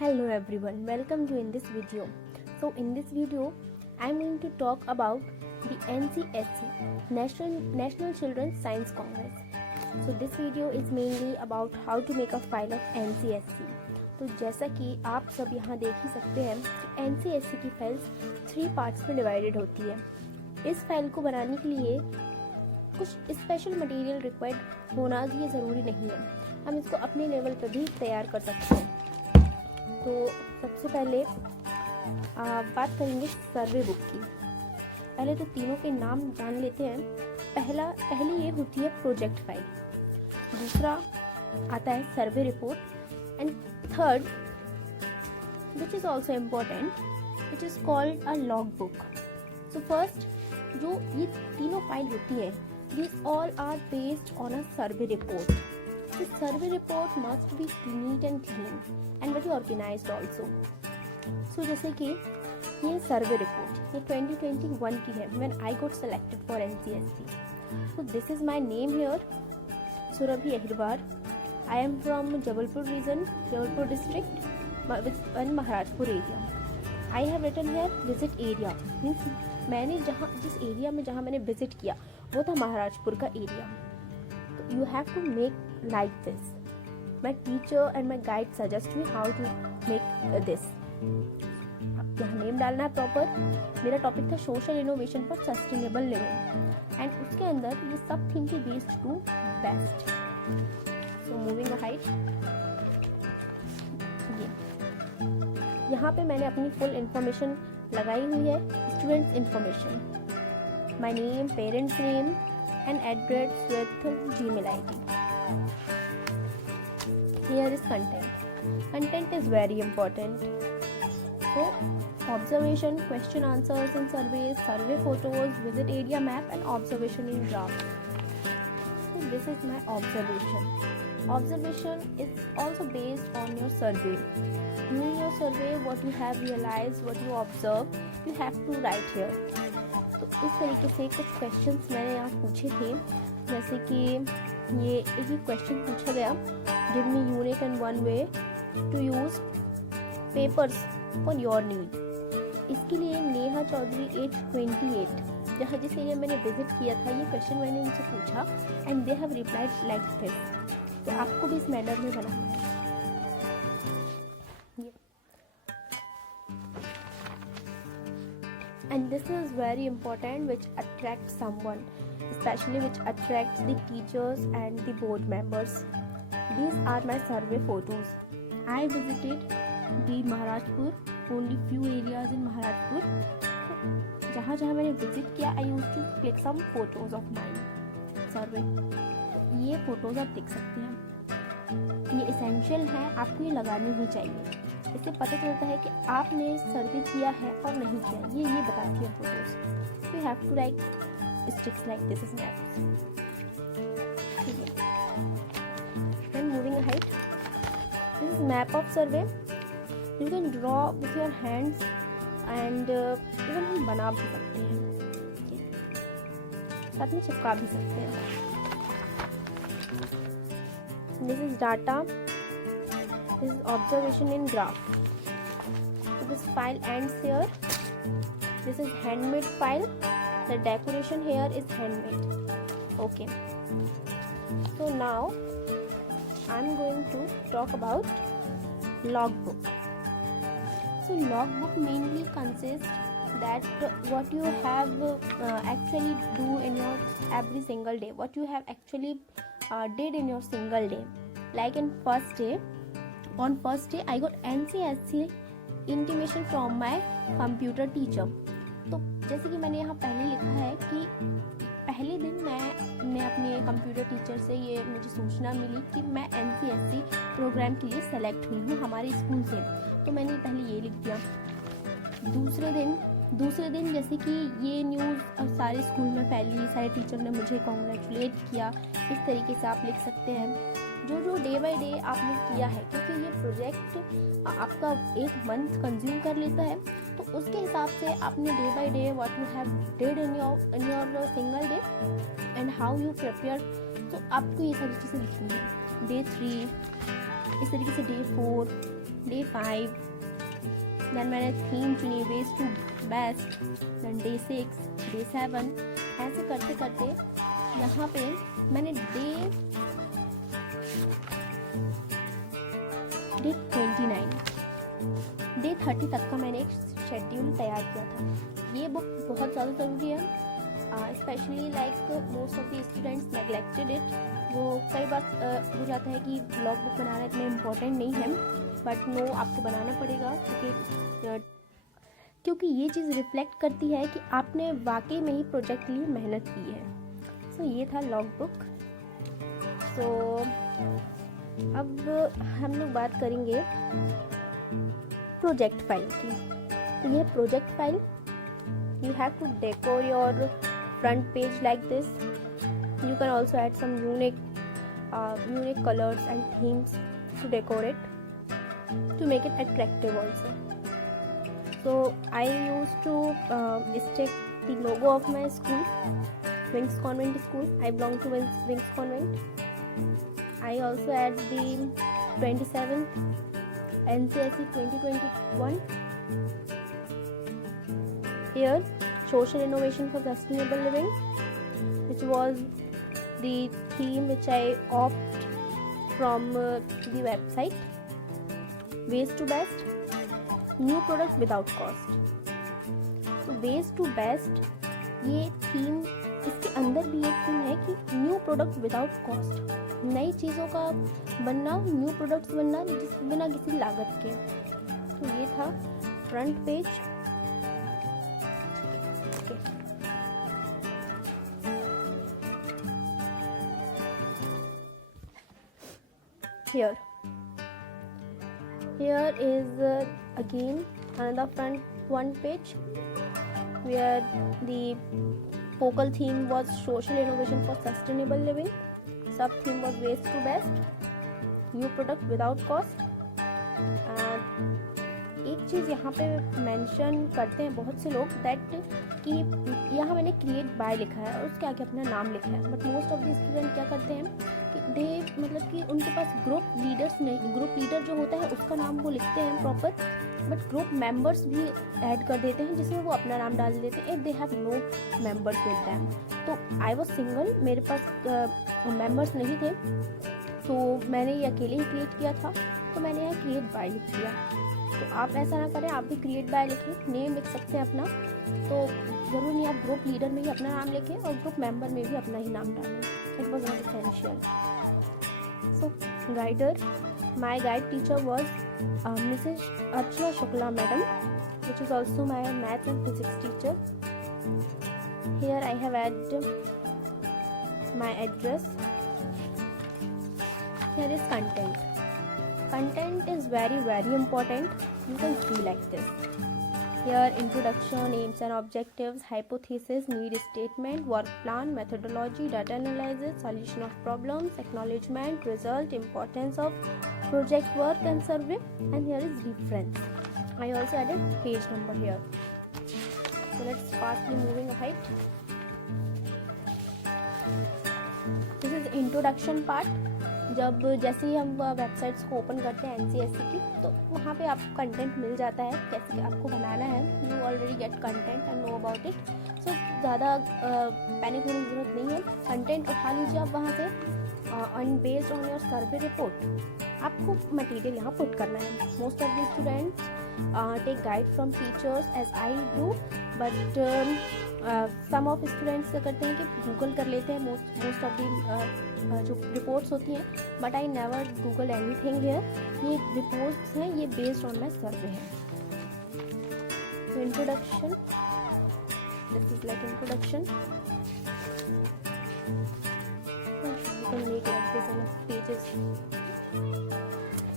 Hello everyone, welcome to in this video. So in this video, I am going to talk about the NCSC National Children's Science Congress. So this video is mainly about how to make a file of NCSC. तो जैसा कि आप सब यहाँ देख ही सकते हैं कि NCSC की फाइल्स 3 पार्ट्स में डिवाइडेड होती है। इस फाइल को बनाने के लिए कुछ स्पेशल मटेरियल रिक्वायर्ड होना ये ज़रूरी नहीं है, हम इसको अपने लेवल पर भी तैयार कर सकते हैं। तो सबसे पहले बात करेंगे सर्वे बुक की। पहले तो तीनों के नाम जान लेते हैं। पहली ये होती है प्रोजेक्ट फाइल, दूसरा आता है survey report and third which is also important which is called a log book. So first जो ये तीनों फाइल होती है this all are based on a survey report. The survey report must be neat and clean and very organized also. So जैसे कि ये survey report ये 2021 की है when I got selected for NCSC. So this is my name here, Surabhi Ahirwar. I am from Jabalpur region, Jabalpur district in Maharajpur area. I have written here visit area. Means मैंने जिस area में जहाँ मैंने visit किया वो था महाराजपुर का area. You have to make like this. My teacher and my guide suggest me how to make this. अब यहाँ नेम डालना है प्रॉपर। मेरा टॉपिक था social innovation for sustainable living and उसके अंदर ये सब थिंग की based to best. So moving ahead, यहाँ पे मैंने अपनी फुल इंफॉर्मेशन लगाई हुई है। Students information, my name, parents name and address with Gmail ID. Here is content. Content is very important. So observation, question answers in surveys, survey photos, visit area map and observation in graph. So this is my observation. Observation is also based on your survey. During your survey, what you have realized, what you observed, you have to write here. तो इस तरीके से कुछ questions मैंने यहाँ पूछे थे, जैसे कि ये एक क्वेश्चन पूछा गया, give me unique and one way to use papers for your need. इसके लिए नेहा चौधरी एज 28 जहाँ जिस एरिया मैंने विजिट किया था ये क्वेश्चन मैंने उनसे पूछा and they have replied like this. तो आपको भी इस मैनर में बनाना है। And this is very important which attracts someone, especially which attracts the teachers and the board members. These are my survey photos. I visited the Maharajpur, only few areas in Maharajpur. जहाँ जहाँ मैंने visit किया I used to click some photos of mine survey. ये photos आप देख सकते हैं, ये essential है, आपको ये लगानी ही चाहिए। इससे पता चलता है कि आपने सर्वे किया है और नहीं किया, ये बताती है photos. You have to write sticks like this is maps. Then moving ahead, this is map of survey. You can draw with your hands and even हम बना भी सकते हैं, साथ में चिपका भी सकते हैं। This is data, this is observation in graph. So this file ends here. This is handmade file. The decoration here is handmade. Okay. So now I'm going to talk about logbook. So logbook mainly consists that what you have actually do in your every single day. What you have actually did in your single day. Like in first day. On first day I got NCSC intimation from my computer teacher. तो जैसे कि मैंने यहाँ पहले लिखा है कि पहले दिन मैं अपने कंप्यूटर टीचर से ये मुझे सूचना मिली कि मैं NCSC प्रोग्राम के लिए सेलेक्ट हुई हूँ हमारे स्कूल से, तो मैंने पहले ये लिख दिया। दूसरे दिन जैसे कि ये न्यूज़ सारे स्कूल में फैली, सारे टीचर ने मुझे कॉन्ग्रेचुलेट किया, इस तरीके से आप लिख सकते हैं। जो डे बाय डे आपने किया है, क्योंकि ये प्रोजेक्ट आपका 1 मंथ कंज्यूम कर लेता है, तो उसके हिसाब से आपने day by day what you have did in your single day and how you prepare, तो आपको ये सारी चीज़ें लिखनी है। डे 3 इस तरीके से, डे 4 day 5, then मैंने थीम चुनी waste to best, then day 6, day 7, ऐसे करते करते यहाँ पे मैंने day 29, day 30 तक का मैंने एक शेड्यूल तैयार किया था। ये बुक बहुत ज़्यादा ज़रूरी है, specially like most of the students neglected it. वो कई बार हो जाता है कि लॉग बुक बनाना इतना इम्पोर्टेंट नहीं है, बट नो, आपको बनाना पड़ेगा क्योंकि ये चीज़ रिफ्लेक्ट करती है कि आपने वाकई में ही प्रोजेक्ट के लिए मेहनत की है। सो ये था लॉग बुक। सो अब हम लोग बात करेंगे प्रोजेक्ट फाइल की। तो ये project file, you have to decor your front page like this. You can also add some unique colors and themes to decorate to make it attractive also. So I used to stick the logo of my school, Wings Convent School. I belong to Wings Convent. I also add the 27th NCSE 2021. Here, social innovation for sustainable living, which was the theme which I opt from the website. Waste to best, new products without cost. So waste to best, ये theme, इसके अंदर भी एक theme है कि new product without cost, नई चीज़ों का बनना, न्यू प्रोडक्ट्स बनना जिस बिना किसी लागत के। तो ये था front page. Here is again another front page where the focal theme was social innovation for sustainable living, sub theme was waste to best, new product without cost। एक चीज़ यहाँ पे मेंशन करते हैं बहुत से लोग दैट कि यहाँ मैंने क्रिएट बाय लिखा है और उसके आगे अपना नाम लिखा है, but most of the student क्या करते हैं कि दे मतलब कि उनके पास ग्रुप लीडर्स नहीं, ग्रुप लीडर जो होता है उसका नाम वो लिखते हैं प्रॉपर, बट ग्रुप मेंबर्स भी ऐड कर देते हैं जिसमें वो अपना नाम डाल देते हैं, they have no members with them. तो आई वाज सिंगल, मेरे पास मेंबर्स नहीं थे, तो मैंने ये अकेले ही क्रिएट किया था, तो मैंने यहाँ क्रिएट बाय लिख दिया। तो आप ऐसा ना करें, आप भी क्रिएट बाय लिखें, नेम लिख सकते हैं अपना, तो ज़रूर नहीं आप ग्रुप लीडर में ही अपना नाम लिखें और ग्रुप मेंबर में भी अपना ही नाम डालें। It was not essential. So guider, my guide teacher was Mrs Archana Shukla madam, which is also my math and physics teacher. Here I have added my address. Here is content. Content is very important. You can see like this. Here introduction, aims and objectives, hypothesis, need statement, work plan, methodology, data analysis, solution of problems, acknowledgement, result, importance of project work and survey, and here is reference. I also added page number here. So let's fastly moving ahead. This is introduction part. जब जैसे ही हम websites को open करते हैं NCSE की, तो वहाँ पे आपको कंटेंट मिल जाता है कैसे आपको बनाना है। You already get content and know about it, so ज़्यादा पैनिक होने की ज़रूरत नहीं है। कंटेंट उठा लीजिए आप वहाँ से, and based on your survey report आपको मटेरियल यहाँ पुट करना है। Most of the students take guide from teachers as I do, but some of students क्या करते हैं कि गूगल कर लेते हैं मोस्ट ऑफ द जो रिपोर्ट्स होती हैं, but I never Google anything here. ये रिपोर्ट्स हैं, ये बेस्ड ऑन माई सर्वे है। तो introduction, this is like introduction, you can make like this on pages.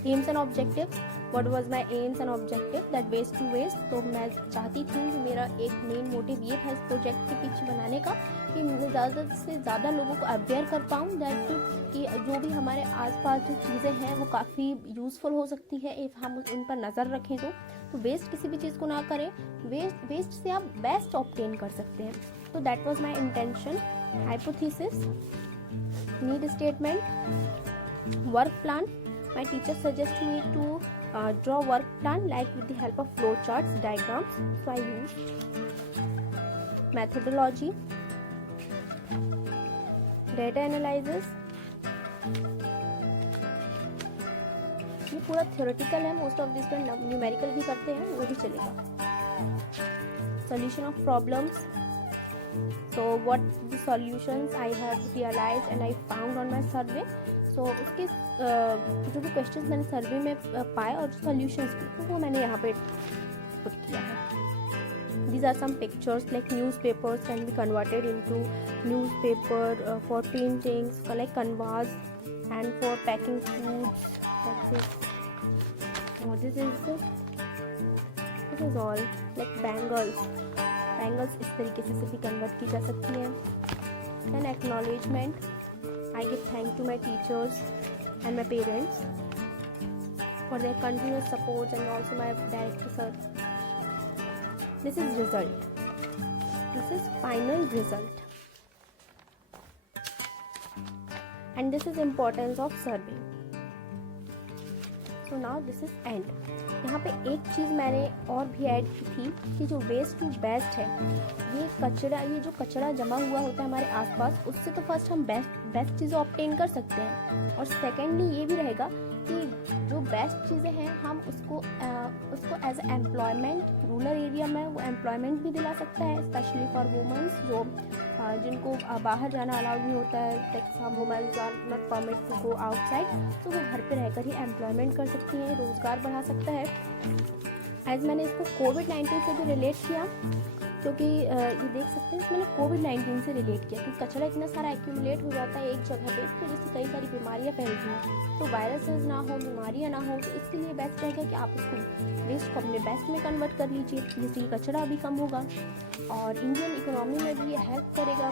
Aims and objectives, what was my aims and objective, that waste to waste। तो मैं चाहती थी, मेरा एक मेन मोटिव ये था इस प्रोजेक्ट के पीछे बनाने का कि मैं ज़्यादा से ज़्यादा लोगों को अवेयर कर पाऊँ दैट कि जो भी हमारे आसपास जो चीज़ें हैं वो काफ़ी यूज़फुल हो सकती है इफ़ हम उन पर नज़र रखें। तो वेस्ट किसी भी चीज़ को ना करें, वेस्ट से आप बेस्ट ऑब्टेन कर सकते हैं। तो that was my intention. Hypothesis, need statement, work plan. My teacher suggested me to draw work done like with the help of flow charts, diagrams. So I used methodology, data analysis. ये पूरा theoretical है, most of this numerical भी करते हैं, वो भी चलेगा. Solution of problems. So what the solutions I have realized and I found on my survey. So उसके जो भी क्वेश्चंस मैंने सर्वे में पाए और सॉल्यूशंस भी वो मैंने यहाँ पे पुट किया है. These are some pictures like newspapers can be converted into newspaper for paintings, like canvas, and for packing foods. That's it. So this is all like bangles. Bangles इस तरीके से भी कन्वर्ट की जा सकती हैं. Then acknowledgement. I give thanks to my teachers and my parents for their continuous support and also my director sir. This is result. This is final result. And this is importance of survey. So now this is end. यहाँ पे एक चीज़ मैंने और भी add की थी कि जो वेस्ट टू बेस्ट है, ये जो कचरा जमा हुआ होता है हमारे आसपास, उससे तो फर्स्ट हम बेस्ट चीज़ें ऑब्टेन कर सकते हैं, और सेकेंडली ये भी रहेगा कि जो बेस्ट चीज़ें हैं हम उसको एज एम्प्लॉयमेंट रूरल एरिया में वो एम्प्लॉयमेंट भी दिला सकता है, स्पेशली फॉर वुमेन्स जो जिनको बाहर जाना अलाउड नहीं होता है, like some womens are not permit to go outside, तो वो घर पे रहकर ही एम्प्लॉयमेंट कर सकती हैं, रोज़गार बढ़ा सकता है. एज मैंने इसको कोविड-19 से भी रिलेट किया, क्योंकि ये देख सकते हैं मैंने कोविड-19 से रिलेट किया, क्योंकि कचरा इतना सारा एक्यूमुलेट हो जाता है एक जगह पे, तो जिससे कई सारी बीमारियां फैलती हैं. तो वायरसेस ना हो, बीमारियां ना हो, तो इसके लिए बेस्ट रहेगा कि आप उसको वेस्ट को अपने बेस्ट में कन्वर्ट कर लीजिए, जिससे कचरा भी कम होगा और इंडियन इकोनॉमी में भी ये हेल्प करेगा.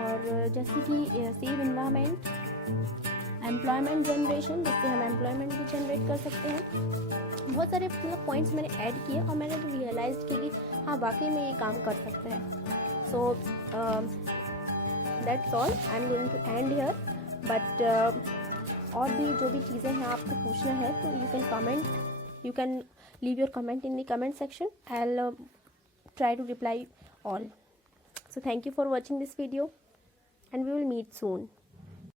और जैसे कि सेव इन्वायरमेंट, एम्प्लॉयमेंट जनरेशन, जिससे हम एम्प्लॉयमेंट भी जनरेट कर सकते हैं. बहुत सारे पॉइंट्स मैंने ऐड किए और मैंने रियलाइज किया कि हाँ वाकई में ये काम कर सकते हैं. So that's all. I am going to end here, but और भी जो भी चीज़ें हैं आपको पूछना है तो you can leave your comment in the comment section. I will try to reply all. So thank you for watching this video and we will meet soon.